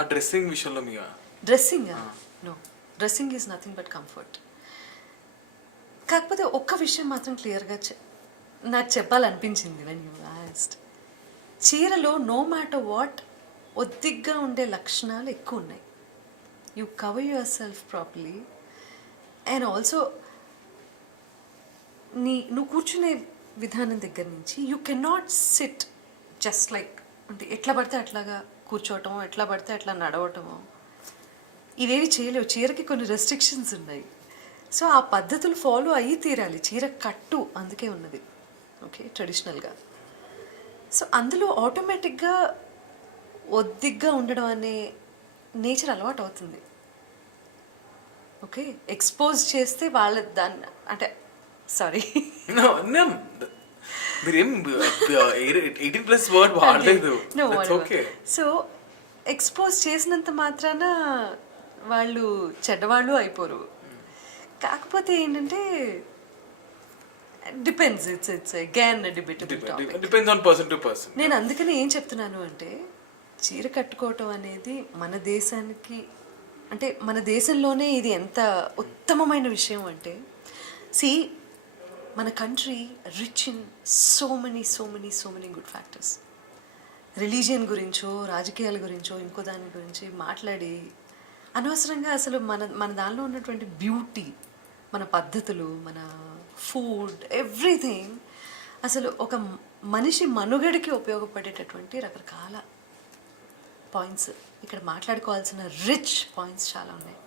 ఆ డ్రెస్సింగ్ విషయంలో మీ dressing no dressing is nothing but comfort కాకపోతే ఒక్క విషయం మాత్రం క్లియర్గా నాకు చెప్పాలనిపించింది వెన్ యూ ఆస్ట్ చీరలో నో మ్యాటర్ వాట్ ఒద్దిగ్గా ఉండే లక్షణాలు ఎక్కువ ఉన్నాయి. You cover yourself properly and also నీ నువ్వు కూర్చునే విధానం దగ్గర నుంచి you can not sit just like అంటే ఎట్లా పడితే అట్లాగా కూర్చోవటం ఎట్లా పడితే అట్లా నడవటము. ఇవేవి చేయలేవు. చీరకి కొన్ని రెస్ట్రిక్షన్స్ ఉన్నాయి. సో ఆ పద్ధతులు ఫాలో అయ్యి తీరాలి. చీర కట్టు అందుకే ఉన్నది. ఓకే ట్రెడిషనల్గా సో అందులో ఆటోమేటిక్గా ఒద్దిగ్గా ఉండడం అనే నేచర్ అలవాటు అవుతుంది. ఓకే ఎక్స్పోజ్ చేస్తే వాళ్ళ దాన్ని అంటే సారీ మీరేం ఎయిటీన్ ప్లస్ వర్డ్ వాడలేదు. ఓకే సో ఎక్స్పోజ్ చేసినంత మాత్రాన వాళ్ళు చెడ్డవాళ్ళు అయిపోరు. కాకపోతే ఏంటంటే depends it's it's again debatable depends on person to person నేను అందుకని ఏం చెప్తున్నాను అంటే చీర కట్టుకోవటం అనేది మన దేశానికి అంటే మన దేశంలోనే ఇది ఎంత ఉత్తమమైన విషయం అంటే సి మన country rich in so many so many so many good factors religion గురించో రాజకీయాల గురించో ఇంకో దాని గురించి మాట్లాడి అనవసరంగా అసలు మన మన దానిలో ఉన్నటువంటి బ్యూటీ మన పద్ధతులు మన ఫుడ్ ఎవ్రీథింగ్ అసలు ఒక మనిషి మనుగడకి ఉపయోగపడేటటువంటి రకరకాల పాయింట్స్ ఇక్కడ మాట్లాడుకోవాల్సిన రిచ్ పాయింట్స్ చాలా ఉన్నాయి.